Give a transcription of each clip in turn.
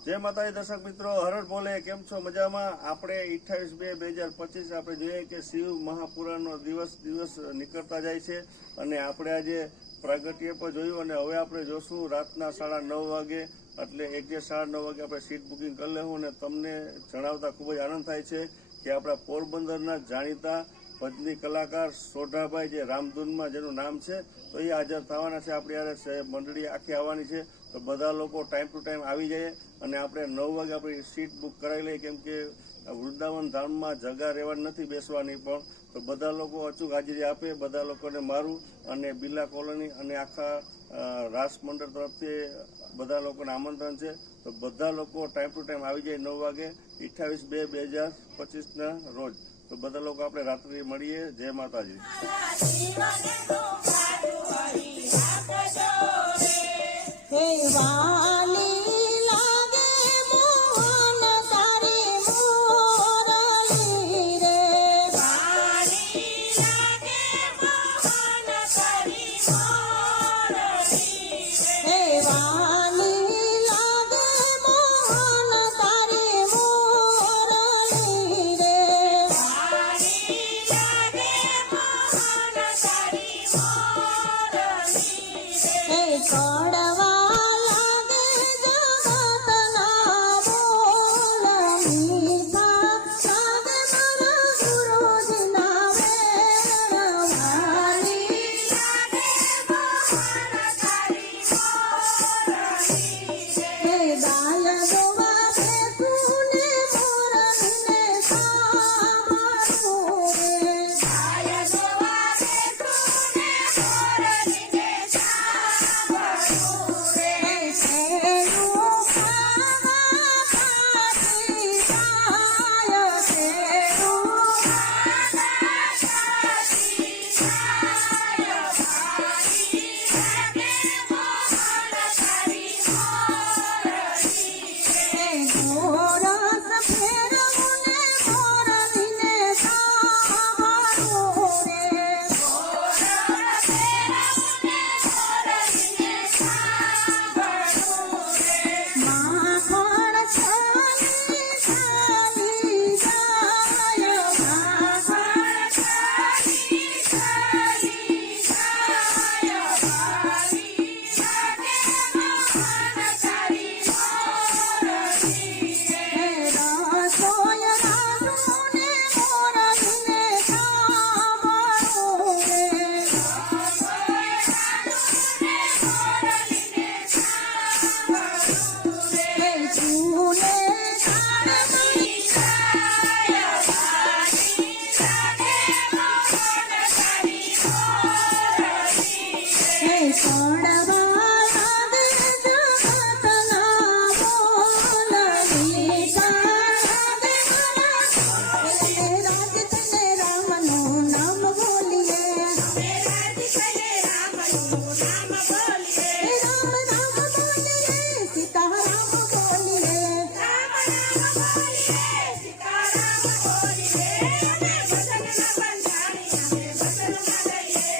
જય માતાજી દર્શક મિત્રો, હરણ બોલે, કેમ છો? મજામાં? આપણે અઠ્યાવીસ બે બે હજાર પચીસ આપણે જોઈએ કે શિવ મહાપુરાણનો દિવસ દિવસ નીકળતા જાય છે અને આપણે આજે પ્રાગટ્ય પર જોયું અને હવે આપણે જોશું રાતના સાડા નવ વાગે, એટલે એક્ઝેક્ટ સાડા નવ વાગે આપણે સીટ બુકિંગ કરી લેવું અને તમને જણાવતા ખૂબ જ આનંદ થાય છે કે આપણા પોરબંદરના જાણીતા ભજની કલાકાર સોઢાભાઈ જે રામધૂનમાં જેનું નામ છે, તો એ હાજર થવાના છે. આપણી યારે મંડળી આખી આવવાની છે, તો બધા લોકો ટાઈમ ટુ ટાઈમ આવી જાય. અને આપણે નવ વાગે આપણી સીટ બુક કરાવી લઈએ, કેમ કે વૃંદાવન ધામમાં જગા રહેવાની નથી બેસવાની પણ, તો બધા લોકો અચૂક હાજરી આપે, બધા લોકોને મારું અને બિરલા કોલોની અને આખા રાસમંડળ તરફથી બધા લોકોને આમંત્રણ છે. તો બધા લોકો ટાઈમ ટુ ટાઈમ આવી જાય નવ વાગે, અઠ્ઠાવીસ બે બે હજાર પચીસના રોજ. તો બધા લોકો આપણે રાત્રે મળીએ. જય માતાજી.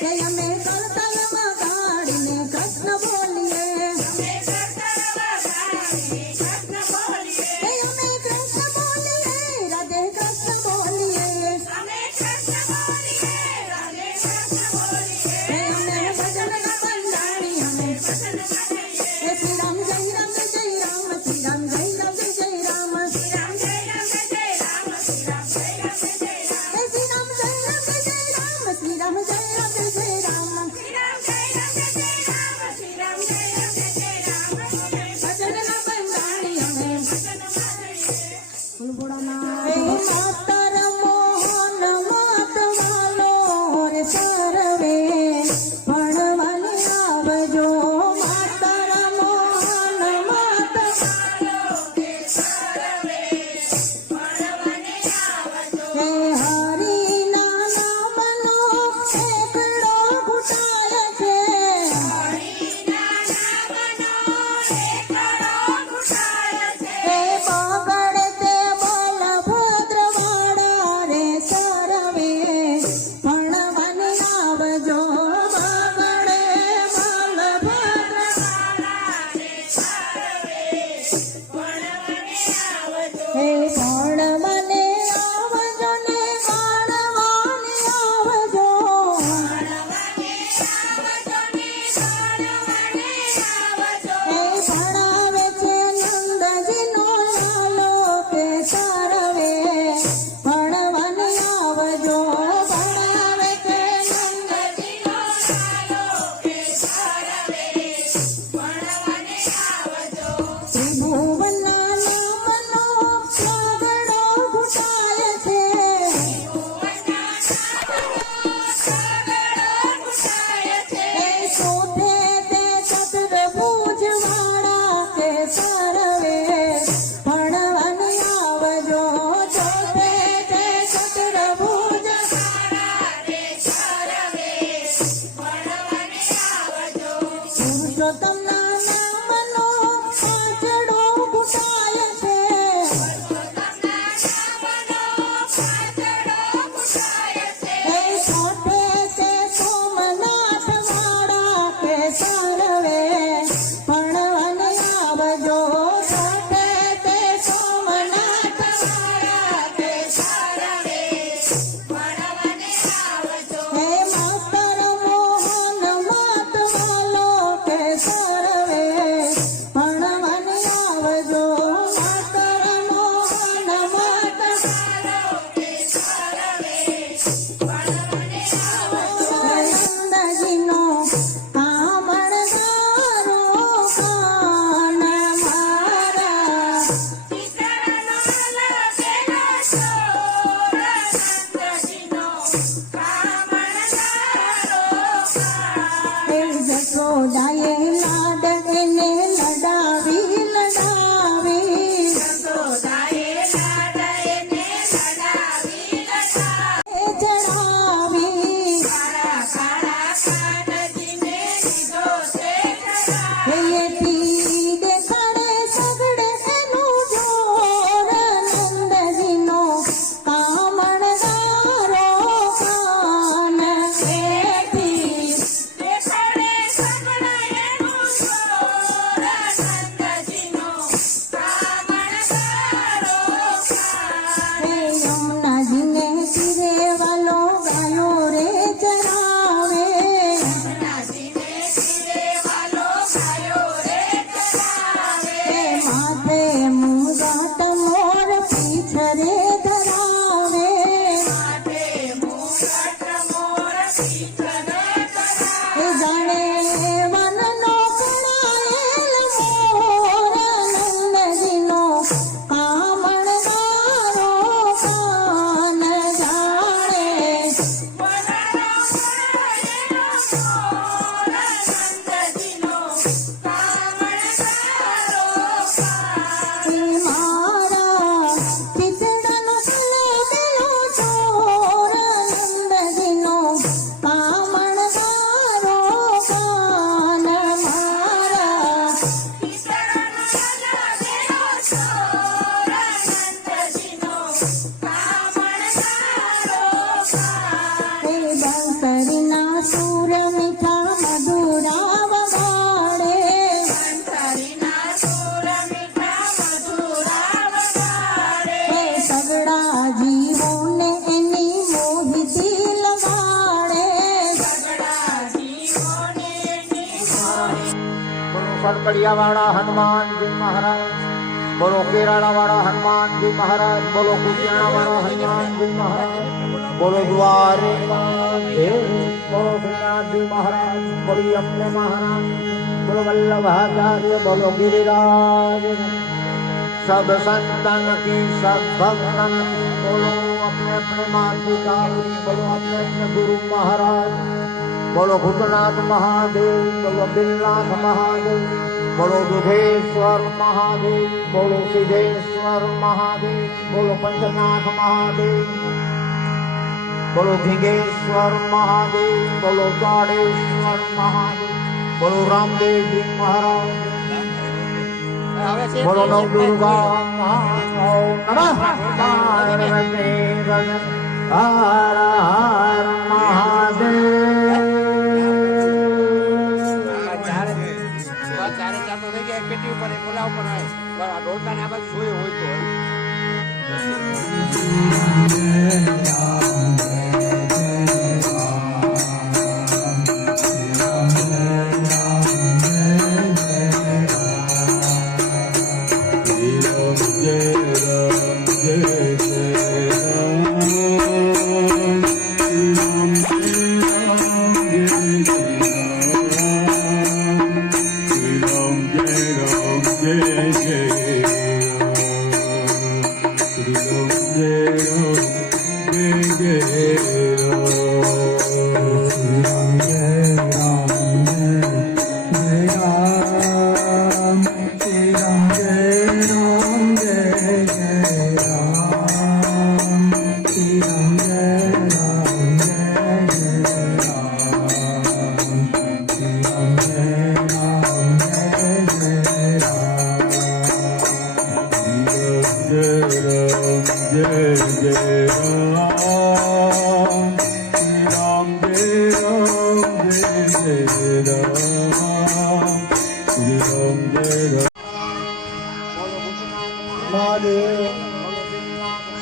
Yeah. Lord, I. બોલો સરકડિયા વાળા હનુમાનજી મહારાજ બોલો કેરાળા વાળા હનુમાનજી મહારાજ બોલો કુતિયાણા વાળા હનુમાનજી મહારાજ બોલો દ્વારે બોલો શ્રીનાથજી મહારાજ બોલો યમને મહારાજ બોલો વલ્લભાચાર્ય બોલો गिरिराज सब संतन की सब भक्तन की बोलो अपने अपने माता पिता की बोलो अपने अपने गुरु महाराज બોલો ભૂતનાથ મહાદેવ બોલો બિલનાથ મહાદેવ બોલો દુધેશ્વર મહાદેવ બોલો સિદ્ધેશ્વર મહાદેવ બોલો પંચનાથ મહાદેવ બોલો ધીંગેશ્વર મહાદેવ બોલો ચાડેશ્વર મહાદેવ બોલો રામદેવજી મહારાજ બોલો નવ દુર્ગા મહાદેવ નમઃ હર મહાદેવ